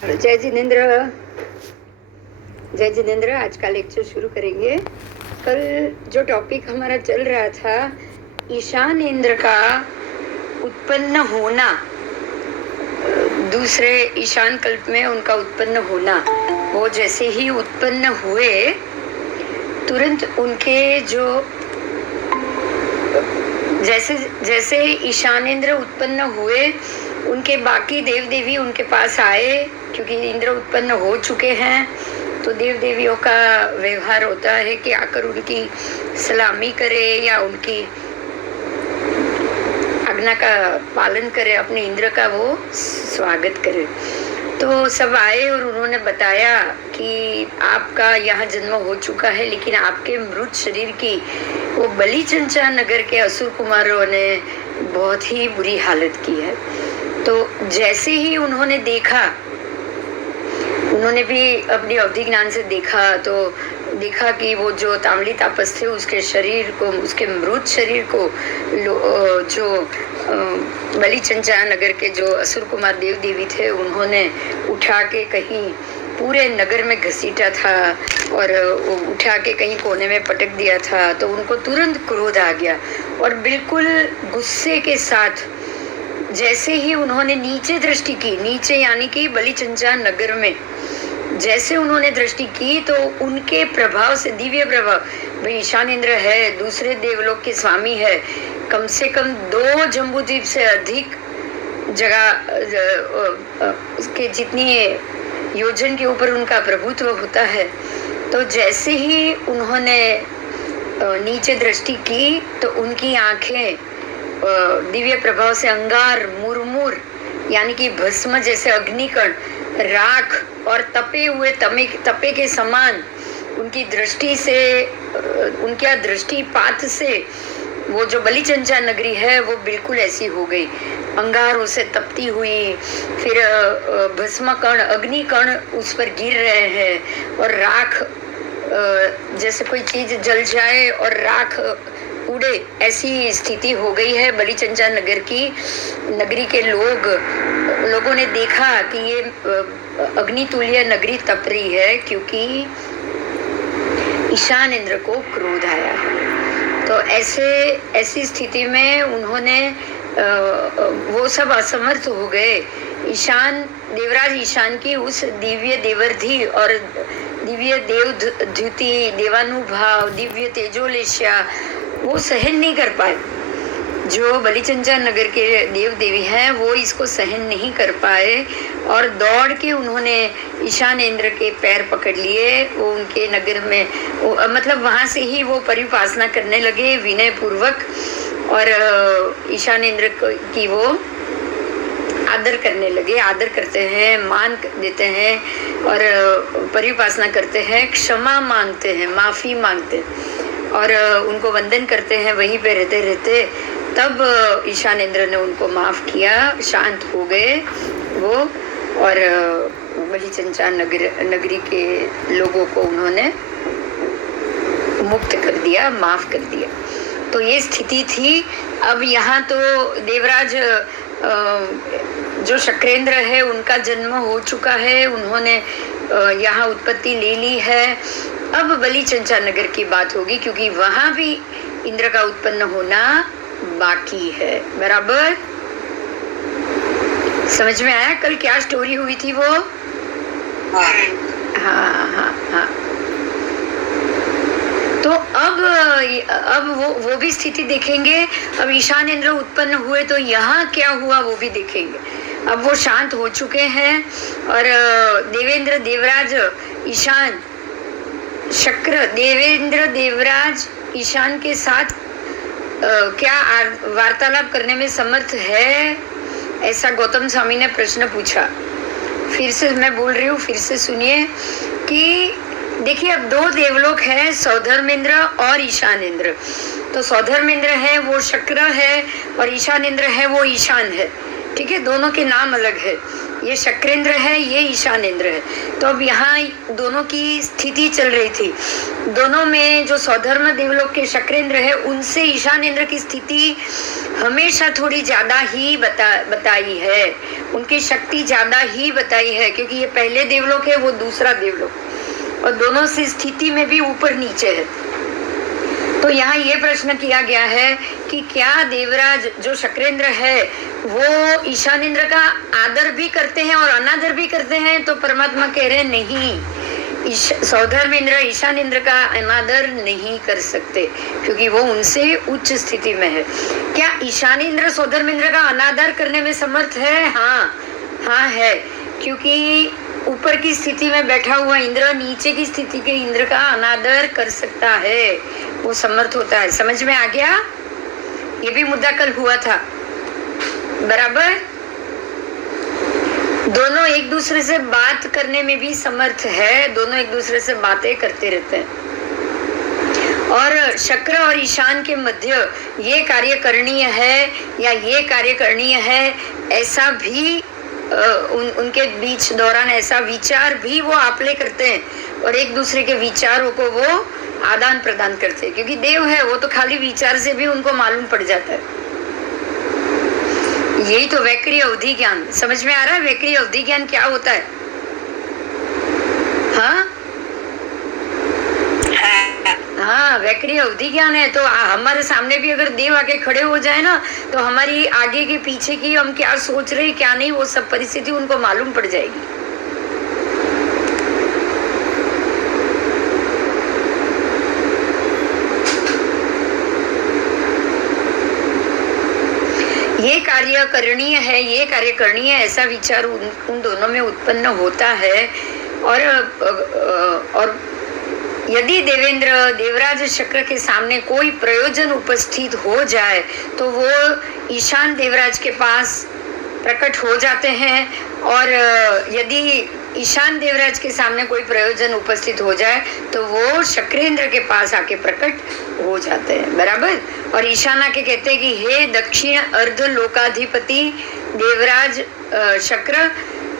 जय जिनेन्द्र। जय जिनेन्द्र। आज का लेक्चर शुरू करेंगे। कल जो टॉपिक हमारा चल रहा था, ईशान इंद्र का उत्पन्न होना, दूसरे ईशान कल्प में उनका उत्पन्न होना, वो जैसे ही उत्पन्न हुए तुरंत उनके जो जैसे जैसे ईशान इंद्र उत्पन्न हुए उनके बाकी देव देवी उनके पास आए, क्योंकि इंद्र उत्पन्न हो चुके हैं तो देव देवियों का व्यवहार होता है कि आकर उनकी सलामी करे या उनकी आज्ञा का पालन करे, अपने इंद्र का वो स्वागत करे। तो सब आए और उन्होंने बताया कि आपका यहाँ जन्म हो चुका है, लेकिन आपके मृत शरीर की वो बलिचंचा नगर के असुर कुमारों ने बहुत ही बुरी हालत की है। तो जैसे ही उन्होंने देखा, उन्होंने भी अपनी अवधि ज्ञान से देखा, तो देखा कि वो जो तांबली तापस थे उसके शरीर को, उसके मृत शरीर को जो बलिचंचा नगर के जो असुर कुमार देव देवी थे उन्होंने उठा के कहीं पूरे नगर में घसीटा था और उठा के कहीं कोने में पटक दिया था। तो उनको तुरंत क्रोध आ गया और बिल्कुल गुस्से के साथ जैसे ही उन्होंने नीचे दृष्टि की, नीचे यानी कि बलिचंचा नगर में जैसे उन्होंने दृष्टि की तो उनके प्रभाव से, दिव्य प्रभाव, भाई ईशान इंद्र है, दूसरे देवलोक के स्वामी है, कम से कम 2 जम्बूद्वीप से अधिक जगह के जितनी योजन के ऊपर उनका प्रभुत्व होता है। तो जैसे ही उन्होंने नीचे दृष्टि की तो उनकी आंखें दिव्य प्रभाव से अंगार, मुरमुर यानी कि भस्म जैसे अग्निकण, राख और तपे हुए तपे के समान उनकी दृष्टि से, उनके दृष्टिपात से वो जो बलिचंचा नगरी है वो बिल्कुल ऐसी हो गई, अंगारों से तपती हुई। फिर भस्म कण, अग्नि कण उस पर गिर रहे हैं और राख, जैसे कोई चीज जल जाए और राख उड़े, ऐसी स्थिति हो गई है बलिचंचा नगर की। नगरी के लोगों ने देखा कि ये अग्नितुल्य नगरी तप रही है क्योंकि ईशान इंद्र को क्रोध आया है। तो ऐसी स्थिति में उन्होंने वो सब असमर्थ हो गए। देवराज ईशान की उस दिव्य देवर्धि और दिव्य देवद्युति, देवानुभाव, दिव्य तेजोलेश्या वो सहन नहीं कर पाए। जो बलिचंचा नगर के देव देवी हैं वो इसको सहन नहीं कर पाए और दौड़ के उन्होंने ईशान इंद्र के पैर पकड़ लिए। वो उनके नगर में मतलब वहां से ही वो परिउपासना करने लगे विनय पूर्वक और ईशान इंद्र की वो आदर करने लगे। आदर करते हैं, मान देते हैं और परिउपासना करते हैं, क्षमा मांगते हैं, माफी मांगते हैं और उनको वंदन करते हैं। वहीं पे रहते रहते तब ईशान इंद्र ने उनको माफ किया, शांत हो गए वो और बलिचंचा नगरी के लोगों को उन्होंने मुक्त कर दिया, माफ कर दिया। तो ये स्थिति थी। अब यहाँ तो देवराज जो शक्रेंद्र है उनका जन्म हो चुका है, उन्होंने यहाँ उत्पत्ति ले ली है। अब बलिचंचा नगर की बात होगी क्योंकि वहां भी इंद्र का उत्पन्न होना बाकी है। बराबर समझ में आया कल क्या स्टोरी हुई थी वो? हाँ। तो अब वो भी स्थिति देखेंगे। अब ईशान इंद्र उत्पन्न हुए तो यहाँ क्या हुआ वो भी देखेंगे। अब वो शांत हो चुके हैं और देवेंद्र देवराज ईशान, शक्र देवेंद्र देवराज ईशान के साथ क्या वार्तालाप करने में समर्थ है, ऐसा गौतम स्वामी ने प्रश्न पूछा। फिर से मैं बोल रही हूँ, फिर से सुनिए कि देखिए अब 2 देवलोक हैं, सौधर्मेंद्र और ईशान इंद्र। तो सौधर्मेंद्र है वो शक्र है और ईशान इंद्र है वो ईशान है। ठीक है, दोनों के नाम अलग है। ये शक्रेंद्र है, ये ईशान इंद्र है। तो अब यहाँ दोनों की स्थिति चल रही थी। दोनों में जो सौधर्म देवलोक के शक्रेंद्र है उनसे ईशान इंद्र की स्थिति हमेशा थोड़ी ज्यादा ही बताई है, उनकी शक्ति ज्यादा ही बताई है, क्योंकि ये पहले देवलोक है, वो दूसरा देवलोक, और दोनों से स्थिति में भी ऊपर नीचे है। तो यहाँ ये प्रश्न किया गया है कि क्या देवराज जो शक्रेंद्र है वो ईशान इंद्र का आदर भी करते हैं और अनादर भी करते हैं? तो परमात्मा कह रहे नहीं, सौधर्म इंद्र ईशान इंद्र का अनादर नहीं कर सकते, क्योंकि वो उनसे उच्च स्थिति में है। क्या ईशान इंद्र सौधर्म इंद्र का अनादर करने में समर्थ है? हाँ है, क्योंकि ऊपर की स्थिति में बैठा हुआ इंद्र नीचे की स्थिति के इंद्र का अनादर कर सकता है, वो समर्थ होता है। समझ में आ गया? ये भी मुद्दा कल हुआ था, बराबर। दोनों एक दूसरे से बात करने में भी समर्थ है, दोनों एक दूसरे से बातें करते रहते हैं। और शक्र और ईशान के मध्य ये कार्य करणीय है या ये कार्य करणीय है, ऐसा भी उनके बीच दौरान ऐसा विचार भी वो आपले करते हैं, और एक दूसरे के विचारों को वो आदान प्रदान करते हैं, क्योंकि देव है वो, तो खाली विचार से भी उनको मालूम पड़ जाता है। यही तो वैक्रिय अवधि ज्ञान। समझ में आ रहा है वैक्रिय अवधि ज्ञान क्या होता है? हाँ, वैक्रिय अवधि ज्ञान है। तो हमारे सामने भी अगर देव आके खड़े हो जाए ना, तो हमारी आगे के पीछे की हम क्या सोच रहे क्या नहीं, वो सब परिस्थिति उनको मालूम पड़ जाएगी। ये कार्य करणीय है, ये कार्य करणीय है, ऐसा विचार उन दोनों में उत्पन्न होता है। और यदि देवराज शक्र के सामने कोई प्रयोजन उपस्थित हो जाए तो वो ईशान देवराज के पास प्रकट हो जाते हैं, और यदि ईशान देवराज के सामने कोई प्रयोजन उपस्थित हो जाए तो वो शक्रेंद्र के पास आके प्रकट हो जाते हैं, बराबर। और ईशान आके कहते हैं कि हे दक्षिण अर्ध लोकाधिपति देवराज शक्र,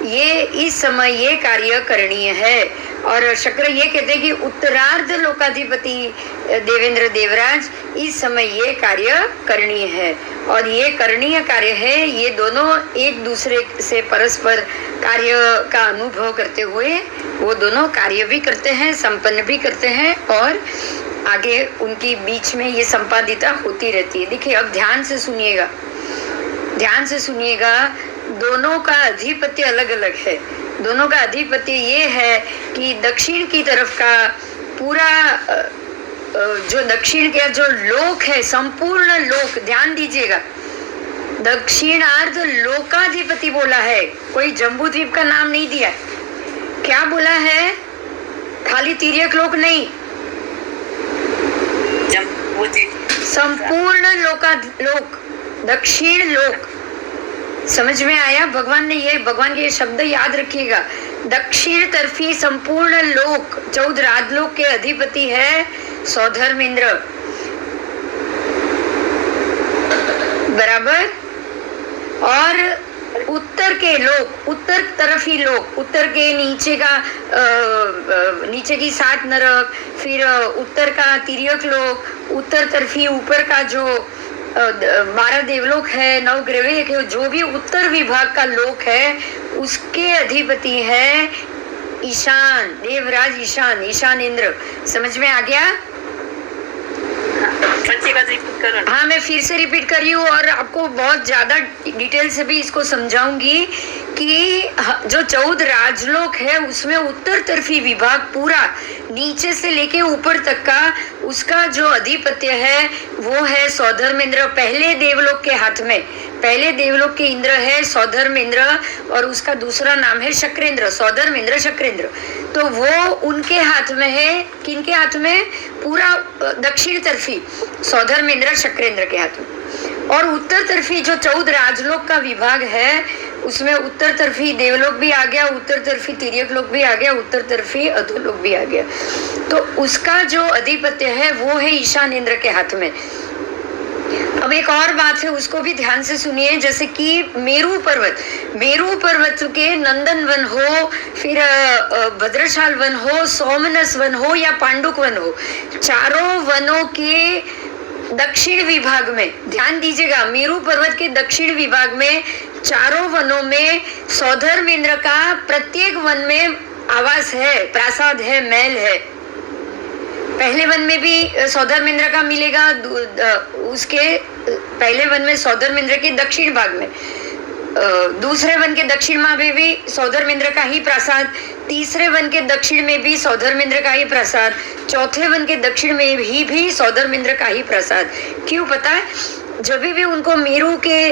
ये इस समय ये कार्य करणीय है। और शक्र ये कहते हैं कि उत्तरार्ध लोकाधिपति देवराज, इस समय ये कार्य करणीय है, और ये करणीय कार्य है। ये दोनों एक दूसरे से परस्पर कार्य का अनुभव करते हुए वो दोनों कार्य भी करते हैं, संपन्न भी करते हैं, और आगे उनकी बीच में ये संपादिता होती रहती है। देखिए, अब ध्यान से सुनिएगा, ध्यान से सुनिएगा। दोनों का अधिपत्य अलग अलग है। दोनों का अधिपत्य ये है कि दक्षिण की तरफ का पूरा जो दक्षिण का जो लोक है, संपूर्ण लोक, ध्यान दीजिएगा, दक्षिणार्ध लोकाधिपति बोला है, कोई जम्बू द्वीप का नाम नहीं दिया। क्या बोला है? खाली तिर्यक लोक नहीं, संपूर्ण लोक, दक्षिण लोक। समझ में आया? भगवान के ये शब्द याद रखिएगा। दक्षिण तरफी संपूर्ण लोक, 14 राजलोक के अधिपति है सौधर्म इंद्र, बराबर। और उत्तर के लोक, उत्तर तरफी लोक, उत्तर के नीचे का नीचे की 7 नरक, फिर उत्तर का तिर्यक लोक, उत्तर तरफी ऊपर का जो 12 देवलोक है, 9 ग्रह है, जो भी उत्तर विभाग का लोक है उसके अधिपति है ईशान देवराज, ईशान इंद्र। समझ में आ गया? हाँ, मैं फिर से रिपीट कर रही हूँ और आपको बहुत ज्यादा डिटेल से भी इसको समझाऊंगी कि जो 14 राजलोक है उसमें उत्तर तरफी विभाग पूरा नीचे से लेके ऊपर तक का उसका जो अधिपत्य है वो है सौधर्म इंद्र। पहले देवलोक के हाथ में, पहले देवलोक के इंद्र है सौधर्म इंद्र, और उसका दूसरा नाम है शक्रेंद्र, सौधर्म इंद्र शक्रेंद्र। तो वो उनके हाथ में है। किनके हाथ में? पूरा दक्षिण तरफी सौधर्म इंद्र शक्रेंद्र के हाथ में। और उत्तर तरफी जो 14 राजलोक का विभाग है उसमें उत्तर तरफी देवलोक भी आ गया, उत्तर तरफी तिर्यक लोक भी आ गया, उत्तर तरफी अधोलोक भी आ गया। तो उसका जो अधिपत्य है वो है ईशान इंद्र के हाथ में। अब एक और बात है, उसको भी ध्यान से सुनिए। जैसे कि मेरू पर्वत के नंदन वन हो, फिर भद्रशाल वन हो, सोमनस वन हो या पांडुक वन हो, चारों वनों के दक्षिण विभाग में, ध्यान दीजिएगा, मेरू पर्वत के दक्षिण विभाग में चारों वनों में सौधर्मेंद्र का प्रत्येक वन में आवास है, प्रासाद है, महल है। पहले वन में भी सौधर्मेंद्र का मिलेगा, उसके पहले वन में सौधर्मेंद्र के दक्षिण भाग में, दूसरे वन के दक्षिण में भी सौधर्मेंद्र का ही प्रासाद, तीसरे वन के दक्षिण में भी सौधर्मेंद्र का ही प्रासाद, चौथे वन के दक्षिण में भी सौधर्मेंद्र का ही प्रासाद। क्यों पता है? जब भी उनको मेरू के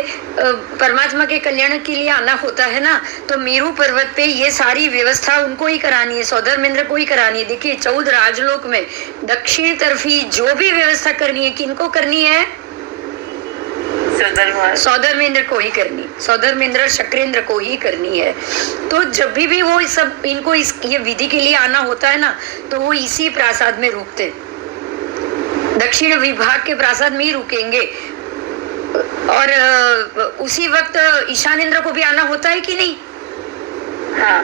परमात्मा के कल्याण के लिए आना होता है ना, तो मेरू पर्वत पे ये सारी व्यवस्था उनको ही करानी है, सौधर्मेंद्र को ही करानी है। देखिए 14 राजलोक में दक्षिण तरफी जो भी व्यवस्था करनी है, किनको करनी है? सौधर्मेंद्र को ही करनी, सौधर्मेंद्र शक्रेंद्र को ही करनी है। तो जब भी वो सब इनको ये विधि के लिए आना होता है ना, तो वो इसी प्रासाद में रुकते, दक्षिण विभाग के प्रासाद में ही रुकेंगे। और उसी वक्त ईशानेंद्र को भी आना होता है कि नहीं? हाँ,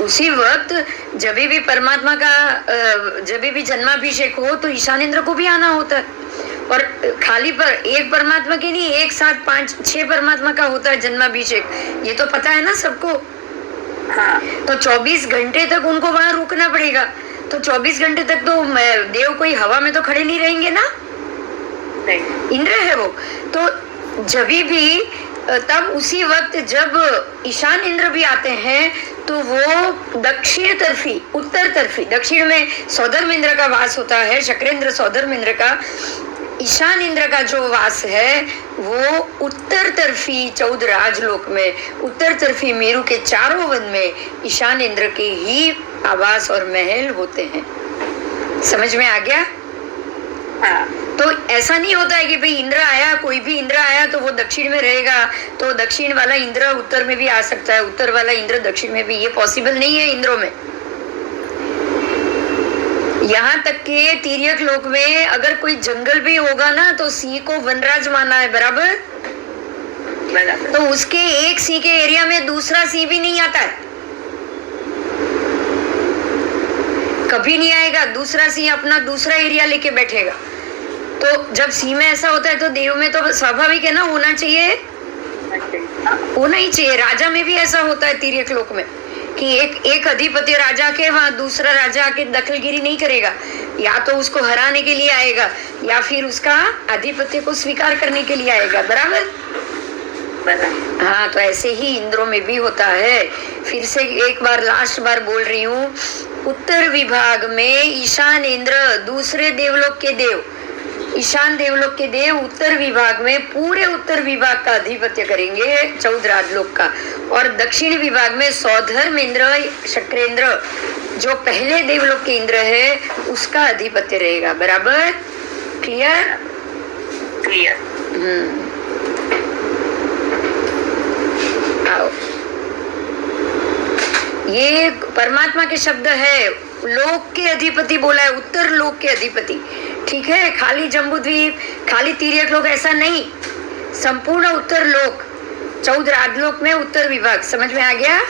उसी वक्त जब भी परमात्मा का जब भी जन्माभिषेक हो तो ईशानेंद्र को भी आना होता है। और खाली पर एक परमात्मा के नहीं, एक साथ 5-6 परमात्मा का होता है जन्माभिषेक, ये तो पता है ना सबको। हाँ, तो 24 घंटे तक उनको वहां रुकना पड़ेगा। तो 24 घंटे तक तो देव कोई हवा में तो खड़े नहीं रहेंगे ना, इंद्र है वो। तो जब भी तब उसी वक्त जब ईशान इंद्र भी आते हैं तो वो दक्षिण तरफी, उत्तर तरफी, दक्षिण में सौधर्मेंद्र का वास होता है, शक्रेंद्र सौधर्मेंद्र का, ईशान इंद्र का जो वास है वो उत्तर तरफी 14 राजलोक में, उत्तर तरफी मेरू के चारों वन में ईशान इंद्र के ही आवास और महल होते हैं। समझ में आ गया? हाँ। तो ऐसा नहीं होता है कि भाई इंद्र आया, कोई भी इंद्र आया तो वो दक्षिण में रहेगा, तो दक्षिण वाला इंद्र उत्तर में भी आ सकता है, उत्तर वाला इंद्र दक्षिण में भी, ये पॉसिबल नहीं है इंद्रों में। यहाँ तक के तिर्यक लोक में अगर कोई जंगल भी होगा ना तो सिंह को वनराज माना है, बराबर? तो उसके एक सिंह के एरिया में दूसरा सिंह भी नहीं आता है, कभी नहीं आएगा। दूसरा सिंह अपना दूसरा एरिया लेके बैठेगा। तो जब सिंह में ऐसा होता है तो देव में तो स्वाभाविक है ना, होना चाहिए, होना ही चाहिए। राजा में भी ऐसा होता है तिर्यक लोक में कि एक अधिपति राजा के वहां दूसरा राजा आके दखलगिरी नहीं करेगा, या तो उसको हराने के लिए आएगा या फिर उसका आधिपत्य को स्वीकार करने के लिए आएगा, बराबर? हाँ, तो ऐसे ही इंद्रों में भी होता है। फिर से एक बार लास्ट बार बोल रही हूँ, उत्तर विभाग में ईशान इंद्र, दूसरे देवलोक के देव, ईशान देवलोक के देव उत्तर विभाग में पूरे उत्तर विभाग का अधिपत्य करेंगे 14 राजलोक का, और दक्षिण विभाग में सौधर्मेंद्र शक्रेंद्र जो पहले देवलोक के इंद्र है उसका अधिपत्य रहेगा, बराबर? क्लियर? क्लियर। आओ, ये परमात्मा के शब्द है, लोक के अधिपति बोला है, उत्तर लोक के अधिपति, ठीक है? खाली जम्बूद्वीप, खाली तिर्यक लोक ऐसा नहीं, संपूर्ण उत्तर लोक, 14 राजलोक में उत्तर विभाग। समझ में आ गया?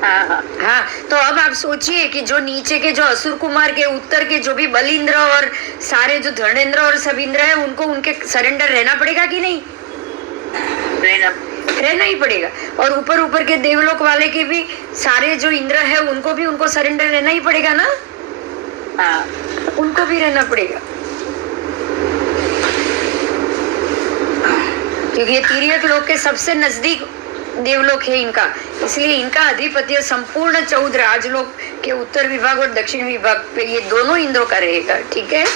हाँ। तो अब आप सोचिए कि जो नीचे के जो असुर कुमार के उत्तर के जो भी बलिंद्र और सारे जो धर्मेंद्र और सब इंद्र है उनको उनके सरेंडर रहना पड़ेगा कि नहीं? रहना ही पड़ेगा। और ऊपर के देवलोक वाले के भी सारे जो इंद्र है उनको भी उनको सरेंडर रहना ही पड़ेगा ना? हाँ, उनको भी रहना पड़ेगा, क्योंकि ये तिर्यक लोक के सबसे नजदीक देवलोक है इनका, इसलिए इनका अधिपत्य संपूर्ण 14 राजलोक के उत्तर विभाग और दक्षिण विभाग पे ये दोनों इंद्रों का रहेगा, ठीक है?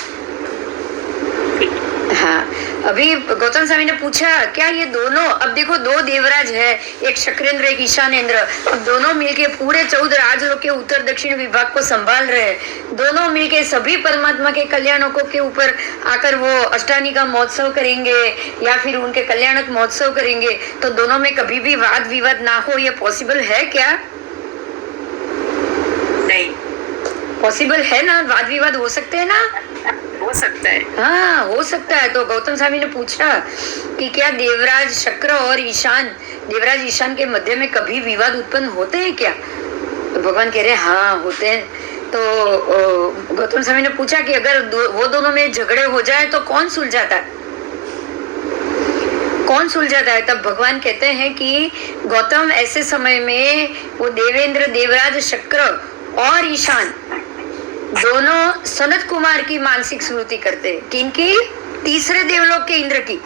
हाँ, अभी गौतम स्वामी ने पूछा क्या ये दोनों, अब देखो 2 देवराज है, एक शक्रेंद्र एक ईशानेंद्र, अब दोनों मिलके पूरे 14 राजलोक के उत्तर दक्षिण विभाग को संभाल रहे हैं। दोनों मिलके सभी परमात्मा के कल्याणों के ऊपर आकर वो अष्टानी का महोत्सव करेंगे या फिर उनके कल्याणक महोत्सव करेंगे, तो दोनों में कभी भी वाद विवाद ना हो, ये पॉसिबल है क्या? नहीं पॉसिबल है ना, वाद विवाद हो सकते हैं ना? हो सकता है, हाँ हो सकता है। तो गौतम स्वामी ने पूछा कि क्या देवराज शक्र और ईशान, देवराज ईशान के मध्य में कभी विवाद उत्पन्न होते हैं क्या? तो भगवान कह रहे हाँ होते हैं। तो गौतम स्वामी ने पूछा कि अगर वो दोनों में झगड़े हो जाए तो कौन सुलझाता है, कौन सुलझाता है? तब भगवान कहते हैं कि गौतम ऐसे समय में वो देवेंद्र, देवराज, शक्र और ईशान दोनों सनत कुमार की मानसिक स्मृति करते हैं। किनकी? तीसरे देवलोक के इंद्र की।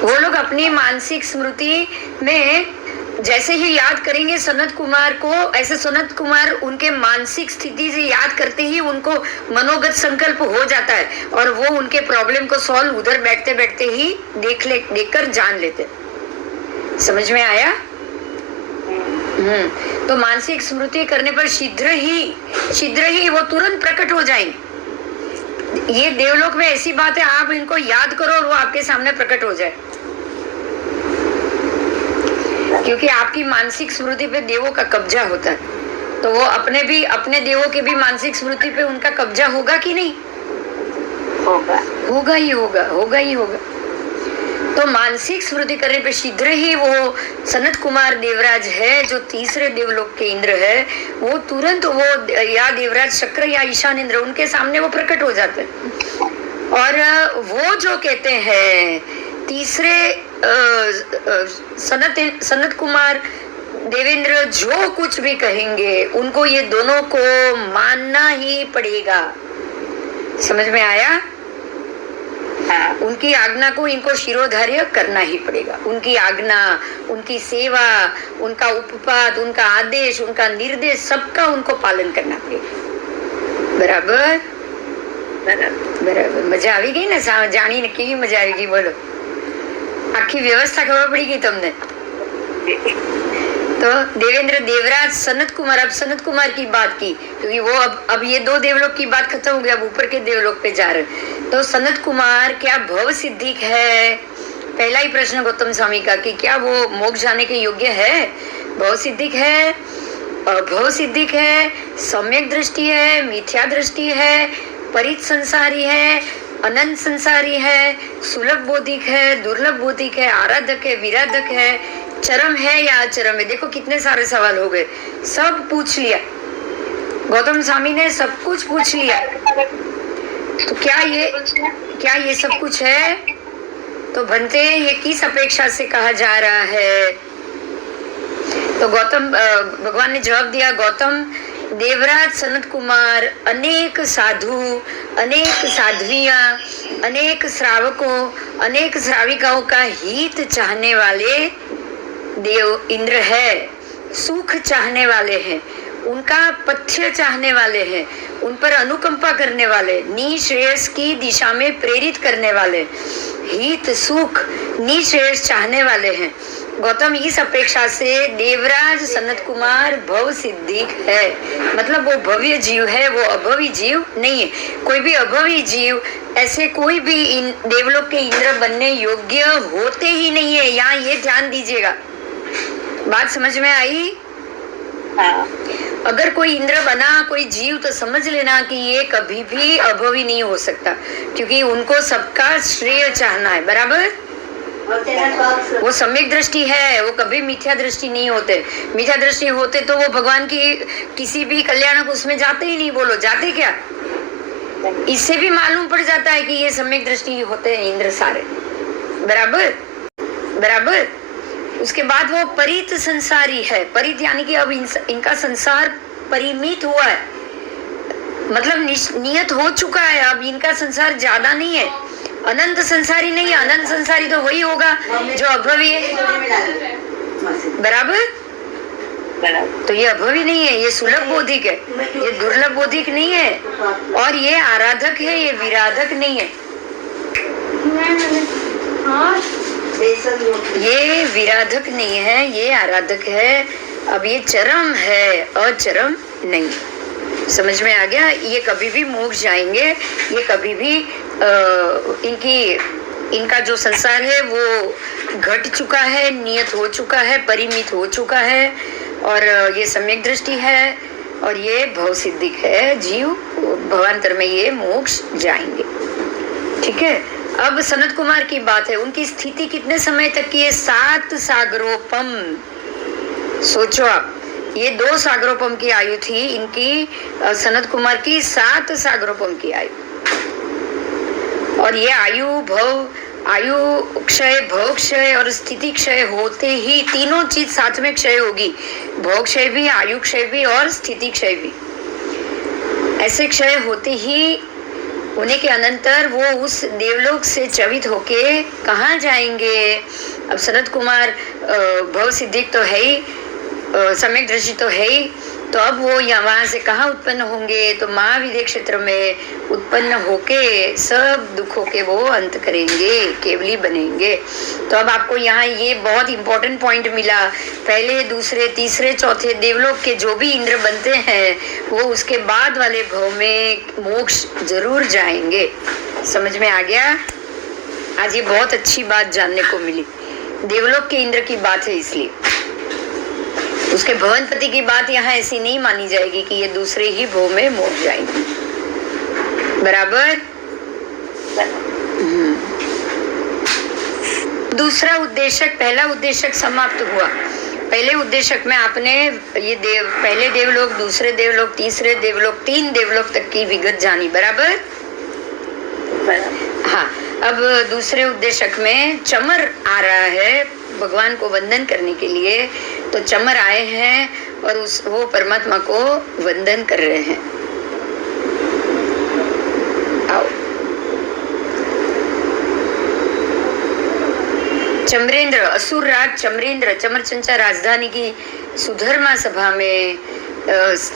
वो लोग अपनी मानसिक स्मृति में जैसे ही याद करेंगे सनत कुमार को, ऐसे सनत कुमार उनके मानसिक स्थिति से याद करते ही उनको मनोगत संकल्प हो जाता है और वो उनके प्रॉब्लम को सॉल्व उधर बैठते बैठते ही देखकर जान लेते। समझ में आया? तो मानसिक स्मृति करने पर शीघ्र ही वो तुरंत प्रकट हो जाएंगे। ये देवलोक में ऐसी बात है, आप इनको याद करो और वो आपके सामने प्रकट हो जाए, क्योंकि आपकी मानसिक स्मृति पे देवों का कब्जा होता है। तो वो अपने देवों के भी मानसिक स्मृति पे उनका कब्जा होगा कि नहीं? होगा ही होगा। तो मानसिक स्मृति करने पे शीघ्र ही वो सनत कुमार देवराज है जो तीसरे देवलोक के इंद्र है, वो तुरंत वो या देवराज शक्र या ईशान इंद्र उनके सामने वो प्रकट हो जाते हैं। और वो जो कहते हैं तीसरे सनत कुमार देवेंद्र जो कुछ भी कहेंगे उनको ये दोनों को मानना ही पड़ेगा। समझ में आया? उनकी आज्ञा को इनको शिरोधार्य करना ही पड़ेगा। उनकी आज्ञा, उनकी सेवा, उनका उपपाद, उनका आदेश, उनका निर्देश, सबका उनको पालन करना पड़ेगा। बराबर? मजा આવી ગઈ ને? જાણીને કેવી મજા આવી ગઈ બોલો? આખી વ્યવસ્થા ખબર પડી ગઈ તમને? तो देवेंद्र, देवराज, सनत कुमार। अब सनत कुमार की बात की क्योंकि वो अब ये दो देवलोक की बात खत्म हो गई, अब ऊपर के देवलोक पे जा रहे। तो सनत कुमार क्या भव सिद्धिक है? पहला ही प्रश्न गौतम स्वामी का कि क्या वो मोक्ष जाने के योग्य है? भव सिद्धिक है, अभव सिद्धिक है, सम्यक दृष्टि है, मिथ्या दृष्टि है, परित संसारी है, अनंत संसारी है, सुलभ बोधिक है, दुर्लभ बोधिक है, आराधक है, विराधक है, चरम है या अचरम है? देखो कितने सारे सवाल हो गए, सब पूछ लिया गौतम स्वामी ने, सब कुछ पूछ लिया। तो क्या ये सब कुछ है? तो बनते ये किस अपेक्षा से कहा जा रहा है? तो गौतम भगवान ने जवाब दिया, गौतम देवराज, सनत कुमार, अनेक साधु, अनेक साध्वियां, अनेक श्रावकों, अनेक श्राविकाओं का हित चाहने वाले देव इंद्र है, सुख चाहने वाले हैं, उनका पथ्य चाहने वाले हैं, उन पर अनुकंपा करने वाले, निश्रेयस की दिशा में प्रेरित करने वाले, हित सुख निश्रेयस चाहने वाले हैं। गौतम इस अपेक्षा से देवराज सनत कुमार भव सिद्धिक है, मतलब वो भव्य जीव है, वो अभवी जीव नहीं है। कोई भी अभवी जीव ऐसे कोई भी इन देवलोक के इंद्र बनने योग्य होते ही नहीं है। यहाँ ये ध्यान दीजिएगा, बात समझ में आई? अगर कोई इंद्र बना कोई जीव तो समझ लेना कि ये कभी भी अभवी नहीं हो सकता, क्योंकि उनको सबका श्रेय चाहना है। बराबर? वो सम्यक दृष्टि है, वो कभी मिथ्या दृष्टि नहीं होते। मिथ्या दृष्टि होते तो वो भगवान की किसी भी कल्याणक उसमें जाते ही नहीं। बोलो जाते क्या? इससे भी मालूम पड़ जाता है कि ये सम्यक दृष्टि होते हैं इंद्र सारे। बराबर? बराबर? उसके बाद वो परित संसारी है। परित यानी कि अब इनका संसार परिमित हुआ है, मतलब नियत हो चुका है। अब इनका संसार ज्यादा नहीं है, अनंत संसारी नहीं है। अनंत संसारी तो वही होगा जो अभवी है। बराबर? तो ये अभवी नहीं है, ये सुलभ बोधिक है, ये दुर्लभ बोधिक नहीं है, और ये आराधक है, ये विराधक नहीं है। ये विराधक नहीं है, ये आराधक है। अब ये चरम है, अचरम नहीं। समझ में आ गया? ये कभी भी मोक्ष जाएंगे, ये कभी भी इनका जो संसार है वो घट चुका है, नियत हो चुका है, परिमित हो चुका है, और ये सम्यक दृष्टि है, और ये भव सिद्धिक है। जीव भवांतर में ये मोक्ष जाएंगे। ठीक है? अब सनत कुमार की बात है, उनकी स्थिति कितने समय तक की है? 7 सागरोपम। सोचो आप, ये 2 सागरोपम की आयु थी, इनकी सनत कुमार की 7 सागरोपम की आयु। और ये आयु क्षय, भोग क्षय और स्थिति क्षय होते ही तीनों चीज साथ में क्षय होगी, भोग क्षय भी, आयु क्षय भी और स्थिति क्षय भी। ऐसे क्षय होते ही होने के अनंतर वो उस देवलोक से चवित होके कहाँ जाएंगे? अब सनत कुमार भव सिद्धिक तो है ही, सम्यक दृष्टि तो है ही, तो अब वो वहां से कहाँ उत्पन्न होंगे? तो महाविद्य क्षेत्र में उत्पन्न होके सब दुखों के वो अंत करेंगे, केवली बनेंगे। तो अब आपको यहाँ ये बहुत इंपॉर्टेंट पॉइंट मिला, पहले, दूसरे, तीसरे, चौथे देवलोक के जो भी इंद्र बनते हैं वो उसके बाद वाले भव में मोक्ष जरूर जाएंगे। समझ में आ गया? आज ये बहुत अच्छी बात जानने को मिली। देवलोक के इंद्र की बात है, इसलिए उसके भवनपति की बात यहाँ ऐसी नहीं मानी जाएगी कि ये दूसरे ही भव में मोक्ष जाएंगे। बराबर? दूसरा उद्देशक, पहला उद्देशक समाप्त हुआ। पहले उद्देशक में आपने ये पहले देवलोक, दूसरे देवलोक, तीसरे देवलोक, 3 देवलोक तक की विगत जानी। बराबर? हाँ, अब दूसरे उद्देशक में चमर आ रहा है भगवान को वंदन करने के लिए। तो चमर आए हैं और वो परमात्मा को वंदन कर रहे हैं। आओ। चमरेंद्र, असुर राज चमरेंद्र चमरचंचा राजधानी की सुधर्मा सभा में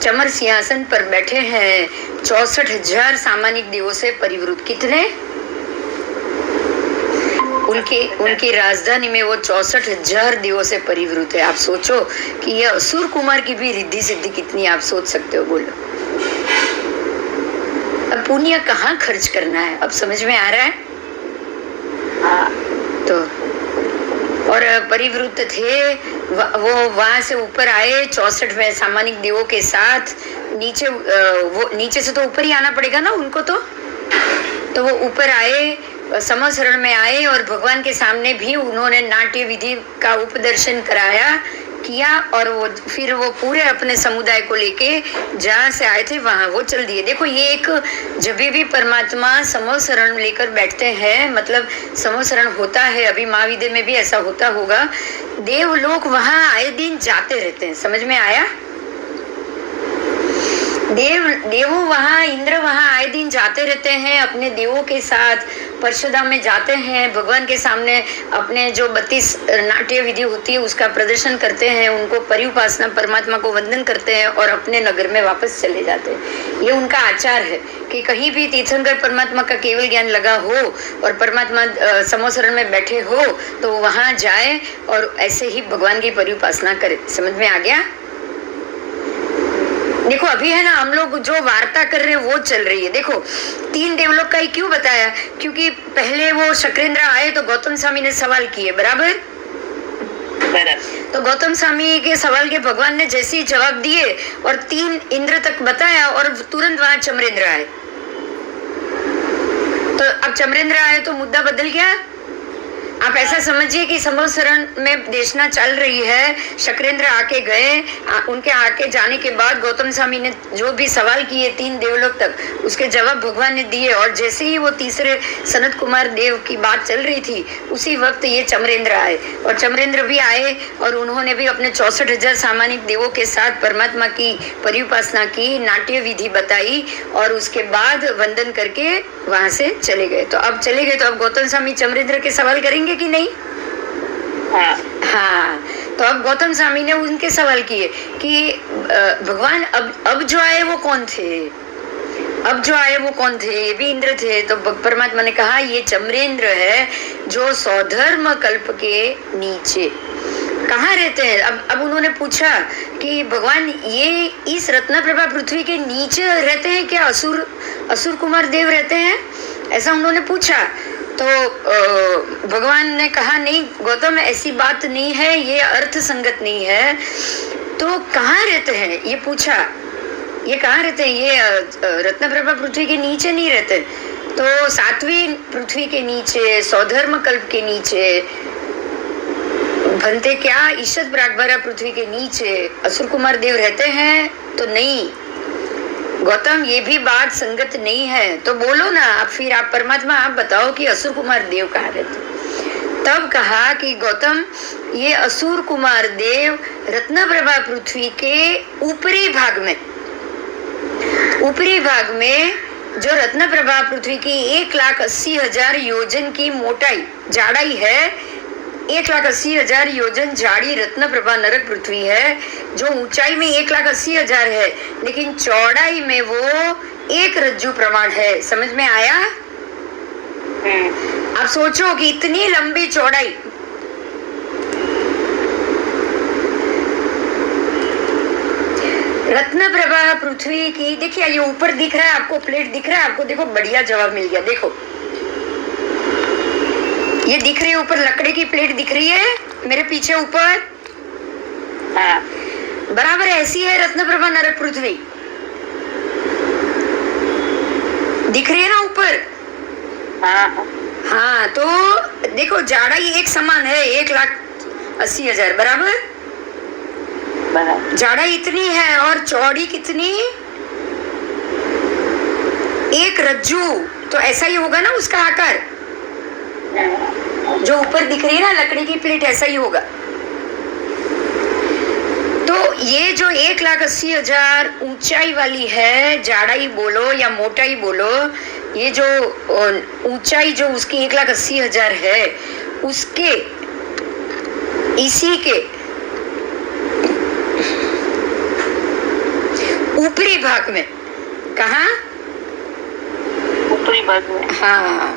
चमर सिंहासन पर बैठे हैं, 64,000 सामानिक देवों से परिवृत। कितने? उनकी राजधानी में वो 64,000 देवों से परिवृत है। आप सोचो कि ये असुर कुमार की भी रिद्धि सिद्धि कितनी, आप सोच सकते हो? बोलो, अब पुण्य कहाँ खर्च करना है? अब समझ में आ रहा है? तो और परिवृत थे वो, वहां से ऊपर आए 64वें सामानिक देवों के साथ। नीचे वो नीचे से तो ऊपर ही आना पड़ेगा ना उनको, तो वो ऊपर आए, समसरण में आए और भगवान के सामने भी उन्होंने नाट्य विधि का उपदर्शन कराया किया। और वो फिर वो पूरे अपने समुदाय को लेके जहाँ से आए थे वहां वो चल दिए। देखो, ये एक जब भी परमात्मा समोसरण लेकर बैठते हैं, मतलब समोसरण होता है, अभी महाविद्य में भी ऐसा होता होगा, देवलोक वहां आए दिन जाते रहते हैं। समझ में आया? देवो वहां, इंद्र वहां आए दिन जाते रहते हैं अपने देवों के साथ, परशुराम में जाते हैं, भगवान के सामने अपने जो 32 नाट्य विधि होती है उसका प्रदर्शन करते हैं, उनको परिउपासना परमात्मा को वंदन करते हैं और अपने नगर में वापस चले जाते हैं। ये उनका आचार है कि कहीं भी तीर्थंकर परमात्मा का केवल ज्ञान लगा हो और परमात्मा समोसरण में बैठे हो तो वहां जाए और ऐसे ही भगवान की परिउपासना करे। समझ में आ गया? देखो, अभी है ना हम लोग जो वार्ता कर रहे हैं वो चल रही है। देखो, 3 देवलोक का ही क्यों बताया? क्योंकि पहले वो शक्रेंद्र आए तो गौतम स्वामी ने सवाल किए। बराबर? तो गौतम स्वामी के सवाल के भगवान ने जैसे ही जवाब दिए और 3 इंद्र तक बताया और तुरंत वहां चमरेंद्र आए। तो अब चमरेंद्र आए तो मुद्दा बदल गया। आप ऐसा समझिए कि समोसरण में देशना चल रही है, शक्रेंद्र आके गए, उनके आके जाने के बाद गौतम स्वामी ने जो भी सवाल किए 3 देवलोक तक, उसके जवाब भगवान ने दिए। और जैसे ही वो तीसरे सनत कुमार देव की बात चल रही थी उसी वक्त ये चमरेंद्र आए और चमरेंद्र भी आए और उन्होंने भी अपने 64,000 सामानिक देवों के साथ परमात्मा की परिउपासना की, नाट्य विधि बताई और उसके बाद वंदन करके वहां से चले गए। तो अब चले गए तो अब गौतम स्वामी चमरेंद्र के सवाल करेंगे कि नहीं? हाँ, तो अब गौतम स्वामी ने उनके सवाल किए कि भगवान अब जो आए वो कौन थे? अब जो आए वो कौन थे? ये भी इंद्र थे। तो परमात्मा ने कहा ये चमरेंद्र है जो सौधर्म कल्प के नीचे। कहाँ रहते हैं? अब उन्होंने पूछा कि भगवान ये इस रत्नप्रभा पृथ्वी के नीचे रहते हैं क्या? असुर कुमार देव रहते हैं? ऐसा उन्होंने पूछा। तो भगवान ने कहा नहीं गौतम, ऐसी बात नहीं है, ये अर्थ संगत नहीं है। तो कहाँ रहते हैं ये पूछा। ये कहाँ रहते हैं? ये रत्नप्रभा पृथ्वी के नीचे नहीं रहते। तो 7वीं पृथ्वी के नीचे, सौधर्म कल्प के नीचे भंते क्या ईशत प्रागभरा पृथ्वी के नीचे असुर कुमार देव रहते हैं? तो नहीं गौतम, ये भी बात संगत नहीं है। तो बोलो ना आप, फिर आप परमात्मा आप बताओ कि असुर कुमार देव कहाँ रहते? तब कहा कि गौतम, ये असुर कुमार देव रत्न प्रभा पृथ्वी के ऊपरी भाग में जो रत्न प्रभा पृथ्वी की 1,80,000 योजन की मोटाई जाड़ाई है, 1,80,000 योजन जाड़ी रत्न प्रभा नरक पृथ्वी है, जो ऊंचाई में 1,80,000 है, लेकिन चौड़ाई में वो एक रज्जु प्रमाण है। समझ में आया? आप सोचो कि इतनी लंबी चौड़ाई, रत्न प्रभा पृथ्वी की, देखिए ये ऊपर दिख रहा है आपको, प्लेट दिख रहा है आपको, देखो बढ़िया जवाब मिल गया। देखो ये दिख रही है ऊपर, लकड़ी की प्लेट दिख रही है मेरे पीछे ऊपर, बराबर ऐसी है रत्न प्रभा नरक पृथ्वी, दिख रही है ना ऊपर? हाँ, तो देखो जाड़ाई एक समान है, 1,80,000 बराबर, जाड़ाई इतनी है और चौड़ी कितनी? एक रज्जू। तो ऐसा ही होगा ना उसका आकार, जो ऊपर दिख रही है ना लकड़ी की प्लेट, ऐसा ही होगा। तो ये जो 1,80,000 ऊंचाई वाली है, जाड़ाई बोलो या मोटाई बोलो, ये जो ऊंचाई जो उसकी 1,80,000 है, उसके इसी के ऊपरी भाग में, कहाँ? ऊपरी भाग में। हाँ,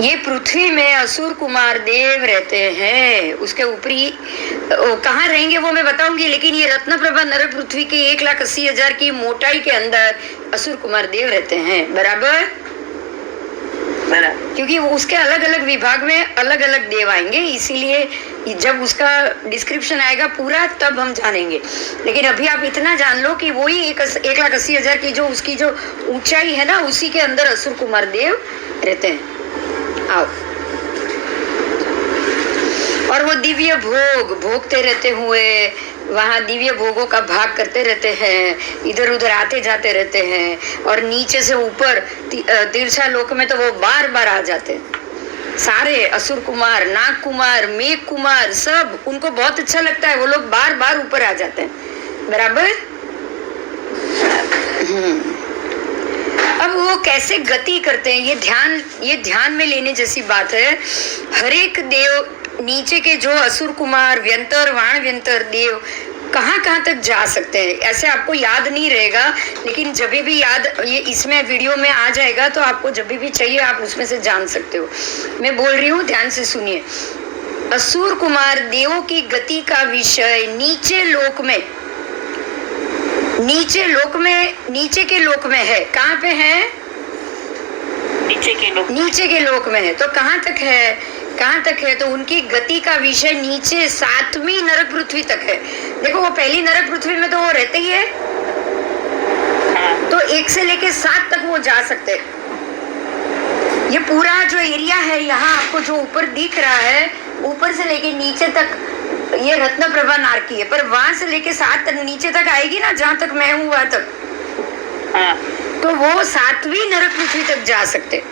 ये पृथ्वी में असुर कुमार देव रहते हैं। उसके ऊपरी कहाँ रहेंगे वो मैं बताऊंगी, लेकिन ये रत्न प्रभा नरक पृथ्वी की 1,80,000 की मोटाई के अंदर असुर कुमार देव रहते हैं। बराबर? क्योंकि वो उसके अलग अलग विभाग में अलग अलग देव आएंगे, इसीलिए जब उसका डिस्क्रिप्शन आएगा पूरा तब हम जानेंगे। लेकिन अभी आप इतना जान लो कि वही 1,80,000 की जो उसकी जो ऊंचाई है ना, उसी के अंदर असुर कुमार देव रहते हैं। आओ, और वो दिव्य भोग भोगते रहते हुए वहाँ दिव्य भोगों का भाग करते रहते हैं, इधर उधर आते जाते रहते हैं, और नीचे से ऊपर तिरछा लोक में तो वो बार बार आ जाते हैं। सारे असुर कुमार, नाग कुमार, मेघ कुमार, सब उनको बहुत अच्छा लगता है, वो लोग बार बार ऊपर आ जाते हैं। बराबर? अब वो कैसे गति करते हैं, ये ध्यान में लेने जैसी बात है। हर एक देव नीचे के जो असुर कुमार, व्यंतर, वाण व्यंतर देव कहाँ कहाँ तक जा सकते हैं, ऐसे आपको याद नहीं रहेगा, लेकिन जब भी याद ये इसमें वीडियो में आ जाएगा तो आपको जब भी चाहिए आप उसमें से जान सकते हो। मैं बोल रही हूँ, ध्यान से सुनिए। असुर कुमार देवों की गति का विषय नीचे के लोक में है। कहाँ पे है? नीचे के लोक में है। तो कहाँ तक है? तो उनकी गति का विषय नीचे 7वीं नरक पृथ्वी तक है। देखो वो पहली नरक पृथ्वी में तो वो रहते ही है, तो 1 से लेके 7 तक वो जा सकते हैं। ये पूरा जो एरिया है यहाँ आपको जो ऊपर दिख रहा है, ऊपर से लेके नीचे तक ये रत्न प्रभा नारकी है, पर वहां से लेके 7 तक नीचे तक आएगी ना, जहां तक मैं हूँ वहां तक, तो वो 7वीं नरक पृथ्वी तक जा सकते।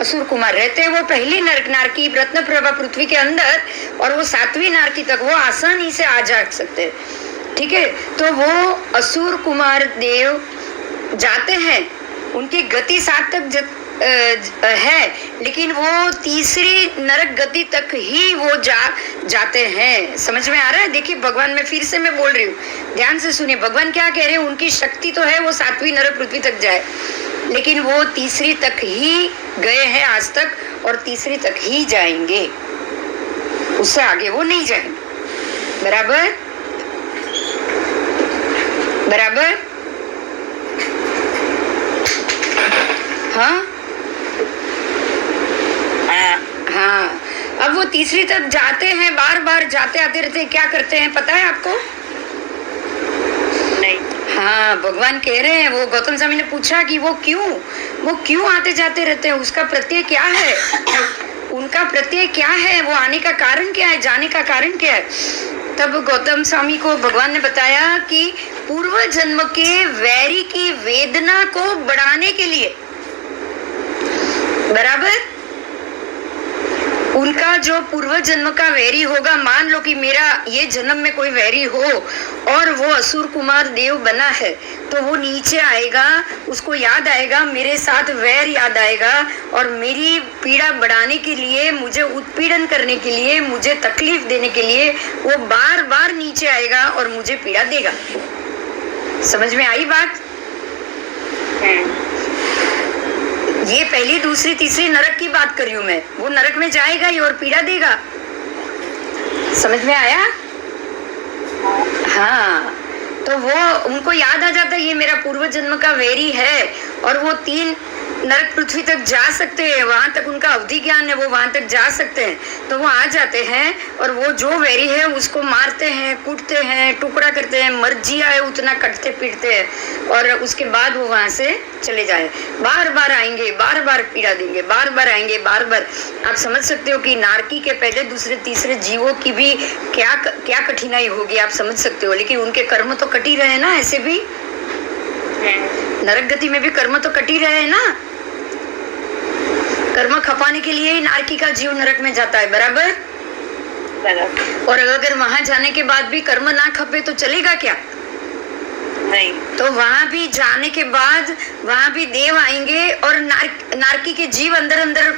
असुर कुमार रहते हैं वो पहली नरक नारकी रत्न प्रभा पृथ्वी के अंदर, और वो 7वीं नारकी तक वो आसानी से आ जा सकते हैं। ठीक है, तो वो असुर कुमार देव जाते हैं, उनकी गति 7 तक है, लेकिन वो तीसरी नरक गति तक ही वो जाते हैं। समझ में आ रहा है? देखिए भगवान, मैं फिर से मैं बोल रही हूँ, ध्यान से सुनिए। भगवान क्या कह रहे हैं, उनकी शक्ति तो है वो 7वीं नरक पृथ्वी तक जाए, लेकिन वो तीसरी तक ही गए हैं आज तक, और तीसरी तक ही जाएंगे, उससे आगे वो नहीं जाएंगे। बराबर? हाँ। अब वो तीसरी तक जाते हैं, बार बार जाते आते रहते हैं। क्या करते हैं पता है आपको? नहीं। हाँ, भगवान कह रहे हैं, वो गौतम स्वामी ने पूछा कि वो क्यों आते जाते रहते हैं, उसका प्रत्यय क्या है? उनका प्रत्यय क्या है, वो आने का कारण क्या है, जाने का कारण क्या है। तब गौतम स्वामी को भगवान ने बताया कि पूर्व जन्म के वैरी की वेदना को बढ़ाने के लिए, बराबर, उनका जो पूर्व जन्म का वैरी होगा, मान लो कि मेरा ये जन्म में कोई वैरी हो और वो असुर कुमार देव बना है, तो वो नीचे आएगा, उसको याद आएगा, मेरे साथ वैर याद आएगा और मेरी पीड़ा बढ़ाने के लिए, मुझे उत्पीड़न करने के लिए, मुझे तकलीफ देने के लिए वो बार बार नीचे आएगा और मुझे पीड़ा देगा। समझ में आई बात? ये पहली, दूसरी, तीसरी नरक की बात कर रही हूं मैं। वो नरक में जाएगा ही और पीड़ा देगा। समझ में आया? हाँ, तो वो उनको याद आ जाता है ये मेरा पूर्व जन्म का वैरी है, और वो 3 नरक पृथ्वी तक जा सकते हैं, वहां तक उनका अवधि ज्ञान है, वो वहां तक जा सकते हैं। तो वो आ जाते हैं और वो जो वैरी है उसको मारते हैं, कूटते हैं, टुकड़ा करते हैं, मर्जी आए उतना कटते पीटते हैं, और उसके बाद वो वहां से चले जाए। बार बार आएंगे, बार बार पीड़ा देंगे, बार बार आएंगे, बार बार। आप समझ सकते हो कि नारकी के पहले, दूसरे, तीसरे जीवों की भी क्या कठिनाई होगी, आप समझ सकते हो। लेकिन उनके कर्म तो कट ही रहे ना, ऐसे भी नरक गति में भी कर्म तो कट ही रहे हैं ना। कर्म खपाने के लिए ही नारकी का जीव नरक में जाता है, बराबर। और अगर वहां जाने के बाद भी कर्म ना खपे तो चलेगा क्या? नहीं। तो वहां भी जाने के बाद वहां भी देव आएंगे और नारकी के जीव अंदर अंदर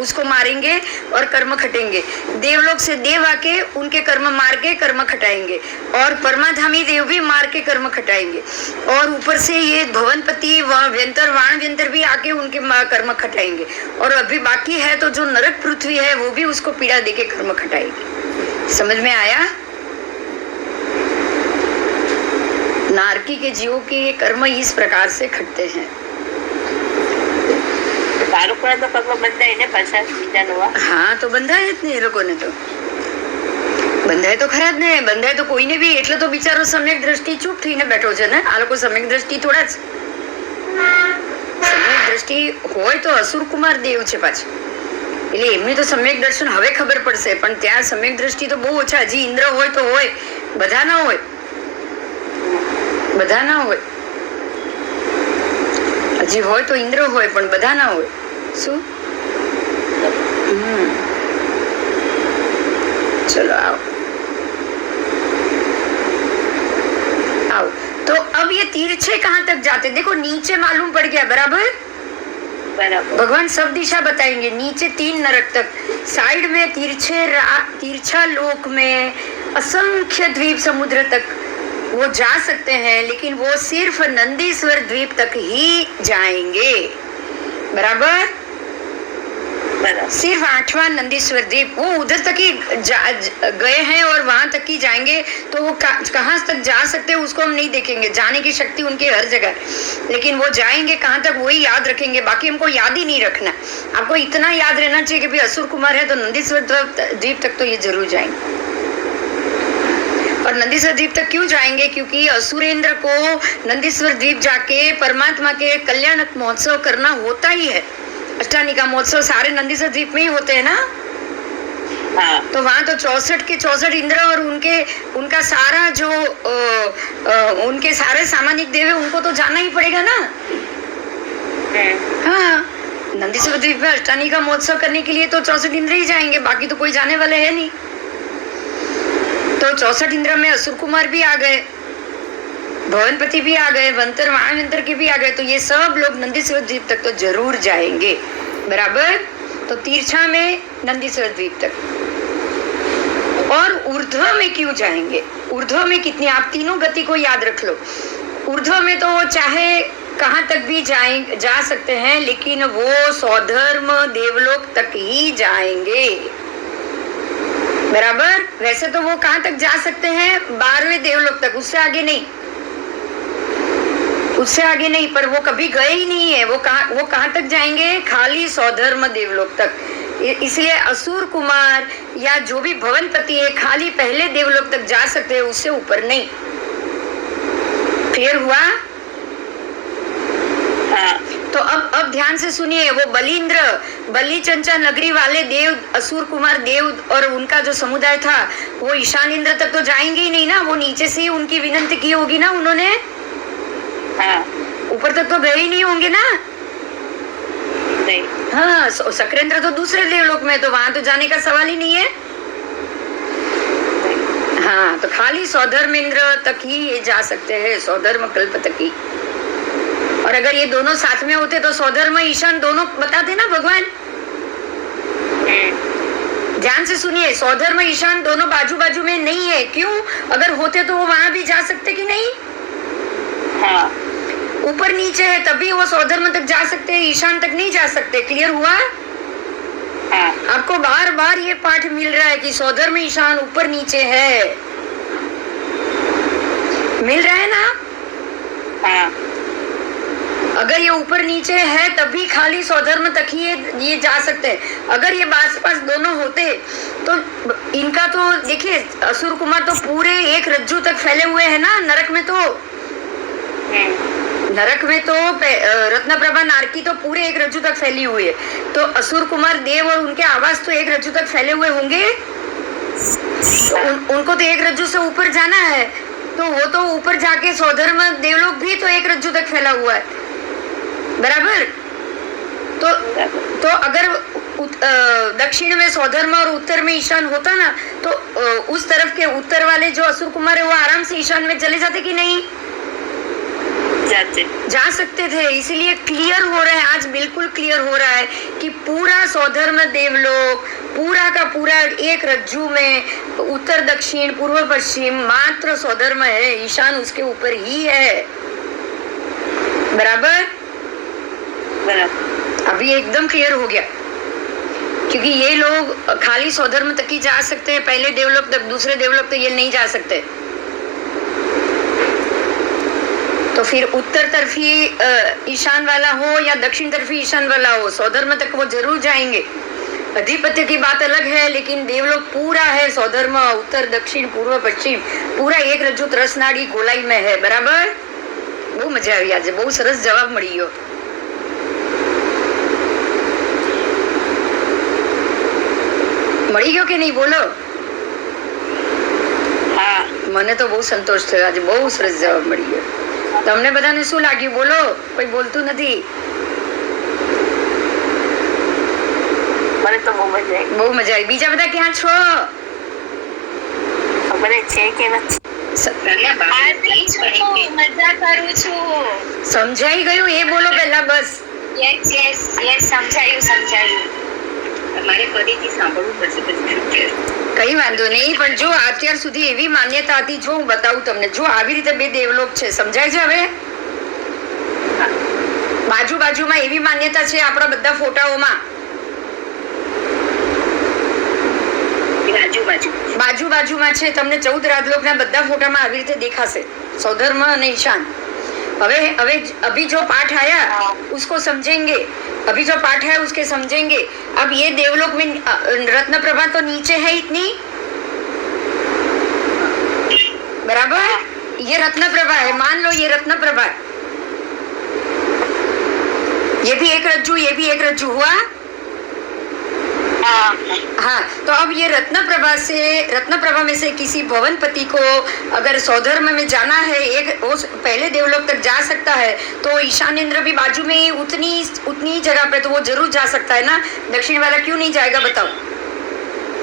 उसको मारेंगे और कर्म खटेंगे। देवलोक से देव आके उनके कर्म मार के कर्म खटाएंगे, और परमाधामी देव भी मार के कर्म खटाएंगे, और ऊपर से ये भवनपति व्यंतर वाण व्यंतर भी आके उनके कर्म खटाएंगे। और अभी बाकी है तो जो नरक पृथ्वी है वो भी उसको पीड़ा देके कर्म खटाएगी। समझ में आया? नारकी के जीवों के कर्म इस प्रकार से खटते हैं। हाँ, तो બંધાય જ ને એ લોકોને, તો બંધાય તો ખરા જ ને, બંધાય તો કોઈને બી, એટલે તો બિચારો સમ્યક દ્રષ્ટિ ચૂપ થઈને બેઠો છે ને। આ લોકો સમ્યક દ્રષ્ટિ થોડા જ, સમ્યક દ્રષ્ટિ હોય તો અસુર કુમાર દેવ છે પાછા, એટલે એમની તો સમ્યક દર્શન હવે ખબર પડશે, પણ ત્યાં સમ્યક દ્રષ્ટિ તો બહુ ઓછા। હજી ઇન્દ્ર હોય તો હોય, બધા ના હોય, બધા ના હોય, હજી હોય તો ઇન્દ્ર હોય પણ બધા ના હોય। શું? चलो आओ आओ। तो अब ये तिरछे कहाँ तक जाते, देखो नीचे मालूम पड़ गया, बराबर। भगवान सब दिशा बताएंगे, नीचे 3 नरक तक, साइड में तिरछा लोक में असंख्य द्वीप समुद्र तक वो जा सकते हैं, लेकिन वो सिर्फ नंदीश्वर द्वीप तक ही जाएंगे, बराबर। सिर्फ 8वां नंदीश्वर द्वीप, वो उधर तक ही गए हैं और वहां तक ही जाएंगे। तो वो कहाँ तक जा सकते हैं उसको हम नहीं देखेंगे, जाने की शक्ति उनकी हर जगह, लेकिन वो जाएंगे कहाँ तक वही याद रखेंगे, बाकी हमको याद ही नहीं रखना। आपको इतना याद रहना चाहिए कि भाई असुर कुमार है तो नंदीश्वर द्वीप तक तो ये जरूर जाएंगे। और नंदीश्वर द्वीप तक क्यों जाएंगे? क्योंकि असुरेंद्र को नंदीश्वर द्वीप जाके परमात्मा के कल्याण महोत्सव करना होता ही है। अष्टानिका महोत्सव सारे नंदीश्वर द्वीप में ही होते हैं ना। हाँ। तो वहाँ तो 64 के 64 इंद्र और उनका सारा जो उनके सारे सामानिक देव है, उनको तो जाना ही पड़ेगा ना। हाँ, नंदीश्वर द्वीप में अष्टानिका महोत्सव करने के लिए तो 64 इंद्र ही जाएंगे, बाकी तो कोई जाने वाले है नहीं। तो 64 इंद्र में असुर कुमार भी आ गए, भवनपति भी आ गए, वंतर वाणवंतर के भी आ गए, तो ये सब लोग नंदीश्वर द्वीप तक तो जरूर जाएंगे, बराबर। तो तीर्छा में नंदीश्वर द्वीप तक। और ऊर्ध्व में क्यों जाएंगे? ऊर्ध्व में कितनी, आप तीनों गति को याद रख लो। ऊर्ध्व में तो वो चाहे कहाँ तक भी जा सकते हैं, लेकिन वो स्वधर्म देवलोक तक ही जाएंगे, बराबर। वैसे तो वो कहाँ तक जा सकते हैं? 12वें देवलोक तक, उससे आगे नहीं, उससे आगे नहीं। पर वो कभी गए ही नहीं है। वो कहाँ तक जाएंगे? खाली स्वधर्म देवलोक तक। इसलिए असुर कुमार या जो भी भवनपति है खाली पहले देवलोक तक जा सकते हैं, उससे ऊपर नहीं। क्लियर हुआ? हाँ। तो अब ध्यान से सुनिए, वो बलि चंचा नगरी वाले देव, असुर कुमार देव और उनका जो समुदाय था, वो ईशान इंद्र तक तो जाएंगे ही नहीं ना, वो नीचे से ही उनकी विनंती की होगी ना उन्होंने। हाँ, ऊपर तक तो गए ही नहीं होंगे ना। नहीं। हाँ, शक्रेंद्र तो दूसरे देवलोक में, तो वहां तो जाने का सवाल ही नहीं है। हाँ, तो खाली सौधर्मेंद्र तक ही ये जा सकते हैं, सौधर्म कल्प तक ही। और अगर ये दोनों साथ में होते तो सौधर्म ईशान दोनों बताते ना भगवान। ध्यान से सुनिए, सौधर्म ईशान दोनों बाजू बाजू में नहीं है। क्यों? अगर होते तो वो वहां भी जा सकते कि नहीं? हाँ। ऊपर नीचे है तभी वो सौधर्म तक जा सकते हैं, ईशान तक नहीं जा सकते। क्लियर हुआ? हाँ। आपको बार बार ये पाठ मिल रहा है कि सौधर्म ईशान ऊपर नीचे है, मिल रहा है ना? हाँ। अगर ये ऊपर नीचे है तभी खाली सौधर्म तक ही ये जा सकते हैं। अगर ये पास पास दोनों होते तो इनका तो देखिए, असुर कुमार तो पूरे एक रज्जू तक फैले हुए हैं ना नरक में। तो नरक में तो रत्नप्रभा नारकी तो पूरे एक रज्जू तक फैली हुई है, तो असुर कुमार देव और उनके आवास तो एक रज्जू तक फैले हुए होंगे। उनको तो एक रज्जू से ऊपर जाना है, तो वो तो ऊपर जाके सौधर्म देवलोक भी तो एक रज्जू तक फैला हुआ है, बराबर। तो अगर दक्षिण में सौधर्म और उत्तर में ईशान होता ना, तो उस तरफ के उत्तर वाले जो असुर कुमार है वो आराम से ईशान में चले जाते कि नहीं? जा सकते थे। इसीलिए क्लियर हो रहा है, आज बिल्कुल क्लियर हो रहा है कि पूरा सौधर्म देवलोक पूरा का पूरा एक रज्जू में, उत्तर दक्षिण पूर्व पश्चिम मात्र सौधर्म है, ईशान उसके ऊपर ही है, बराबर। अभी एकदम क्लियर हो गया, क्योंकि ये लोग खाली सौधर्म तक ही जा सकते हैं, पहले देवलोक तक, दूसरे देवलोक तक ये नहीं जा सकते। तो फिर उत्तर तरफी ईशान वाला हो या दक्षिण तरफी ईशान वाला हो, सौधर्म तक वो जरूर जाएंगे। अधिपत्य की बात अलग है, लेकिन देवलोक पूरा है सौधर्म, उत्तर दक्षिण पूर्व पश्चिम पूरा एक रज्जु ત્રસનાડી गोलाई में है, बराबर। બહુ મજા આવી, આજે બહુ સરસ જવાબ મળી ગયો। મળી ગયો કે નહીં બોલો? હા, મને તો બહુ સંતોષ થયો, આજે બહુ સરસ જવાબ મળી ગયો। તમને બધાને શું લાગ્યું બોલો? કોઈ બોલતું નથી? મને તો બહુ મજા આવી, બહુ મજા આવી। બીજા બધા ક્યાં છો? ખબર છે કે નથી? મજા કરું છું। સમજાઈ ગયું એ બોલો પહેલા બસ। યસ યસ યસ, સમજાયું। મારે ફરીથી સાંભળવું પડશે પછી। કઈ વાંધો નહીં, પણ જો અત્યાર સુધી એવી માન્યતા હતી, જો હું બતાવું તમને, જો આવી રીતે બે દેવલોક છે, સમજાય છે હવે? બાજુ બાજુમાં એવી માન્યતા છે આપણા બધા ફોટાઓમાં, બાજુ બાજુમાં છે, તમને 14 રાજલોકના બધા ફોટામાં આવી રીતે દેખાશે, સૌધર્મ અને ઈશાન। હવે अभी जो पाठ आया उसको समझेंगे, अभी जो पाठ है उसके समझेंगे। अब ये देवलोक में रत्न प्रभा तो नीचे है इतनी, बराबर। ये रत्न प्रभा है, मान लो ये रत्न प्रभा है, ये भी एक रज्जू, ये भी एक रज्जू हुआ। हाँ, तो अब ये रत्न प्रभा में से किसी भवनपति को अगर सौधर्म में जाना है, एक वो पहले देवलोक तक जा सकता है, तो ईशानेंद्र भी बाजू में उतनी जगह पे तो वो जरूर जा सकता है ना। दक्षिण वाला क्यों नहीं जाएगा बताओ?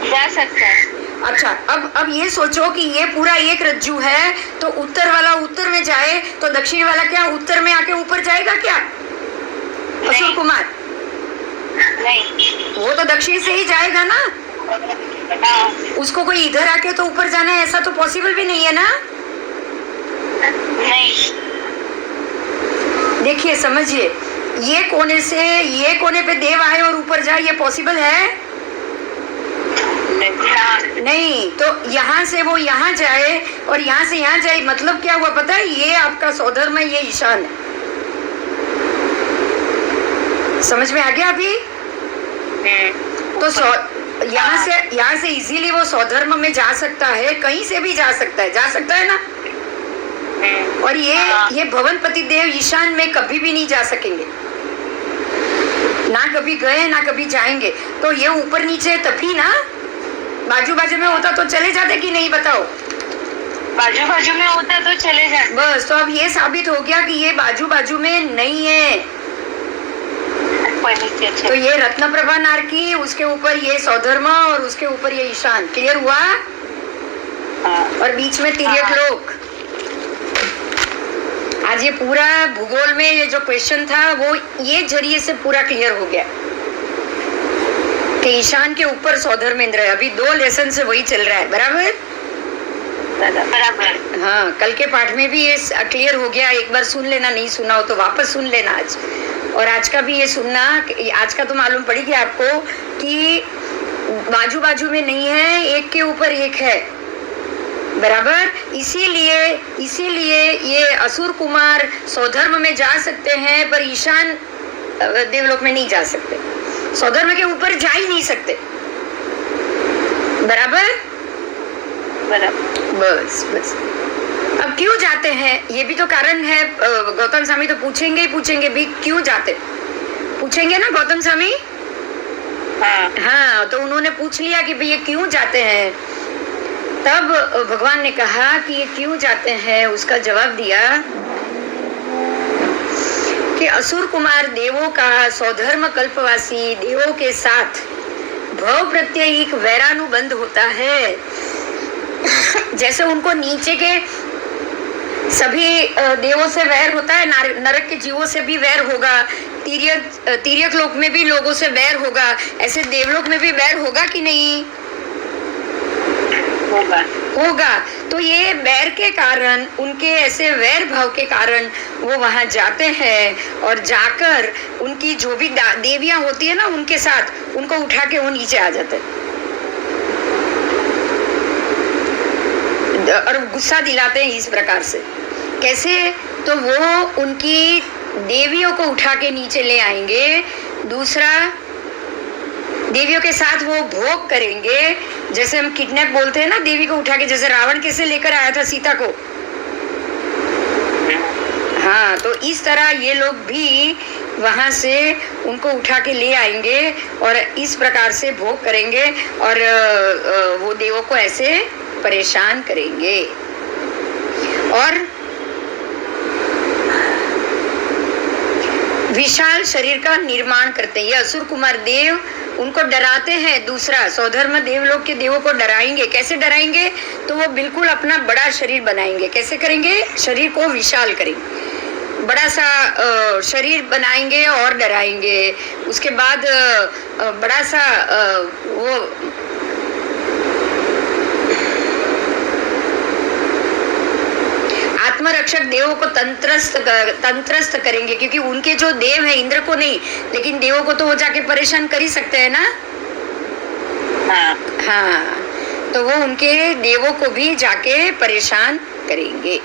जा सकता है। अच्छा, अब ये सोचो कि ये पूरा एक रज्जू है, तो उत्तर वाला उत्तर में जाए तो दक्षिण वाला क्या उत्तर में आके ऊपर जाएगा क्या? असुर कुमार नहीं, वो तो दक्षिण से ही जाएगा ना। उसको कोई इधर आके तो ऊपर जाना है, ऐसा तो पॉसिबल भी नहीं है ना। नहीं, देखिए समझिए, ये कोने से ये कोने पे देव आए और ऊपर जाए, ये पॉसिबल है? नहीं। तो यहाँ से वो यहाँ जाए और यहाँ से यहाँ जाए, मतलब क्या हुआ पता है? ये आपका सौधर्म है, ये ईशान है। समझ में आ गया अभी? तो यहाँ से इजीली वो सौधर्म में जा सकता है, कहीं से भी जा सकता है ना। और ये भवनपति देव ईशान में कभी भी नहीं जा सकेंगे। कभी गए ना कभी जाएंगे, तो ये ऊपर नीचे तभी ना, बाजू बाजू में होता तो चले जाते कि नहीं बताओ? बाजू बाजू में होता तो चले जाते। बस, तो अब ये साबित हो गया कि ये बाजू बाजू में नहीं है। तो ये रत्न प्रभा नारकी, उसके ऊपर ये सौधर्म और उसके ऊपर ये ईशान, क्लियर हुआ? और बीच में तिर्यक लोक। आज ये पूरा भूगोल में ये जो क्वेश्चन था वो ये जरिए से पूरा क्लियर हो गया कि ईशान के ऊपर सौधर्मेंद्र है। अभी 2 लेसन से वही चल रहा है, बराबर? बराबर। हाँ, कल के पाठ में भी ये क्लियर हो गया। एक बार सुन लेना, नहीं सुना हो तो वापस सुन लेना आज, और आज का भी ये सुनना। आज का तो मालूम पड़ी कि आपको कि बाजू बाजू में नहीं है, एक के ऊपर एक है, बराबर? इसीलिए ये असुर कुमार सौधर्म में जा सकते हैं पर ईशान देवलोक में नहीं जा सकते, सौधर्म के ऊपर जा ही नहीं सकते, बराबर? बस बस। अब क्यों जाते हैं, ये भी तो कारण है। गौतम स्वामी तो पूछेंगे ही पूछेंगे भी, क्यों जाते, पूछेंगे ना गौतम स्वामी? हाँ, तो उन्होंने पूछ लिया कि भाई ये क्यों जाते हैं। तब भगवान ने कहा कि ये क्यों जाते हैं, उसका जवाब दिया कि असुर कुमार देवों का सौधर्म कल्पवासी देवों के साथ भव प्रत्यय एक वैरानुबंध होता है। जैसे उनको नीचे के सभी देवों से वैर होता है, नरक के जीवों से भी वैर होगा, तिर्यक लोक में भी लोगों से वैर होगा, ऐसे देवलोक में भी वैर होगा कि नहीं? होगा। तो ये वैर के कारण, उनके ऐसे वैर भाव के कारण वो वहां जाते हैं और जाकर उनकी जो भी देवियां होती है ना उनके साथ उनको उठा के वो नीचे आ जाते हैं और गुस्सा दिलाते हैं इस प्रकार से। कैसे? तो वो उनकी देवियों को उठा के नीचे ले आएंगे, दूसरा देवियों के साथ वो भोग करेंगे। जैसे हम किडनैप बोलते हैं ना, देवी को उठा के, जैसे रावण कैसे लेकर आया था सीता को, हाँ, तो इस तरह ये लोग भी वहां से उनको उठा के ले आएंगे और इस प्रकार से भोग करेंगे और वो देवों को ऐसे परेशान करेंगे। और विशाल शरीर का निर्माण करते हैं। ये असुर कुमार देव उनको डराते हैं। दूसरा, सौधर्म देवलोक के देवों को डराएंगे। कैसे डराएंगे? तो वो बिल्कुल अपना बड़ा शरीर बनाएंगे। कैसे करेंगे? शरीर को विशाल करेंगे, बड़ा सा शरीर बनाएंगे और डराएंगे। उसके बाद बड़ा सा वो आत्मरक्षक देवों को तंत्रस्त करेंगे, क्योंकि उनके जो देव है, इंद्र को नहीं लेकिन देवों को तो वो जाके परेशान कर ही सकते हैं ना। हाँ, तो वो उनके देवों को भी जाके परेशान करेंगे।